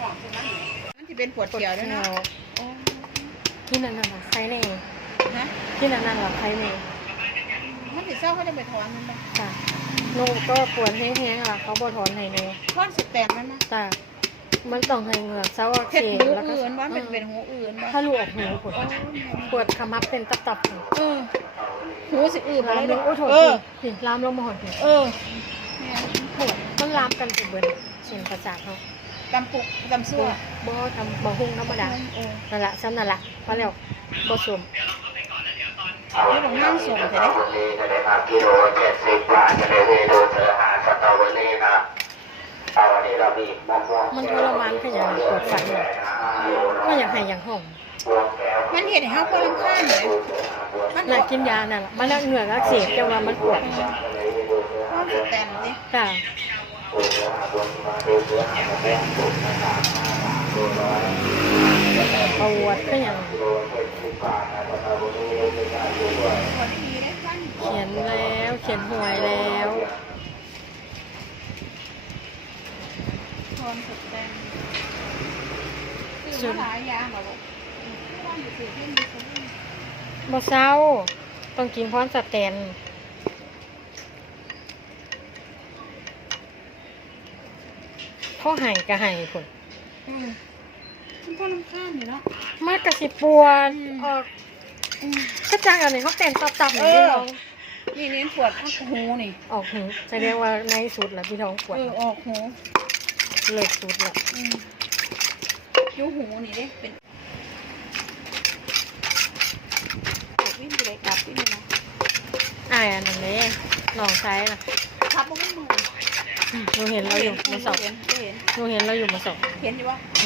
ห่วงคือมันนี่มันจะเป็นปวดเขียวด้วยเนาะโอ้ที่นั่นน่ะใครแน่นะที่นั่นน่ะใครแน่มันติดเศร้าเขาจะไปถอนมันปะจ้ะหนูก็ปวดแห้งๆล่ะเขาบ่ถอนให้หนูถอนสิบแตนมันนะจ้ะมันต้องให้เหงือกเซาอักเห็ดเสหูบแล้วก็อื่นว่าเป็นเป็นหูอื่นว่าถ้าลูกออกหูปวดปวดขมับเป็นตับๆเออหูสิอื่นลามลเลยงโอ้โถเออพี่ลามลงมาหอดพี่เออปวดมันลามกันไปเบิดเส้นประสาทเขา ตำปุกตำซั่วบ่ทำบ่หุ้งธรรมดาเออนั่นละซ้ำนั่นละพอแล้วบ่สวมแล้วบอกนั่งส่งแต่วันนี้จะได้มากิโลเจ็ดสิบบาทจะได้เวโดเธอหาสตรอเบอรี่นะเอาวันนี้เรามีมะม่วงมันทรมานขยันปวดฝันเลยก็อยากให้อย่างห้องมันเห็นให้เขาก็รำคาญเลยมันน่ะกินยานั่นล่ะมันแล้วเหงื่ออักเสบแต่ว่ามันปวดถอนสิบแตนเลยจ้ะ ปวดก็อย่างถอนดีเลยฟันเขียนแล้วเขียนหวยแล้วถอนสิบแตนคือมาหลายอยางแบบว่าต้องอยู่สื่อที่มีคนบ่เศร้าต้องกินพร้อนสแตน พ่อใหายก็ใหายคนอืมมันก็รำคาญอยู่เนาะมากกะสิปวดอืมออกก็จังอันนี้เขาแต่งตับๆอย่างเอนี้อน้องนี่เน้นปวดอ้าวหูนี่ออกหูแสดงว่าในสุดแล้วพี่น้องปวดเออออกหูเลิกสุดแล้วอืมยูหูนี่เด้เป็นวิ่งไปเลยกลับวิ่งไปนะอ่ายอันนั้นเลยลองใช้นะทับมันมือ หนูเห็นเราอยู่มาสองเห็นเห็นหนูเห็นเราอยู่มาสอง เห็นอยู่ว่า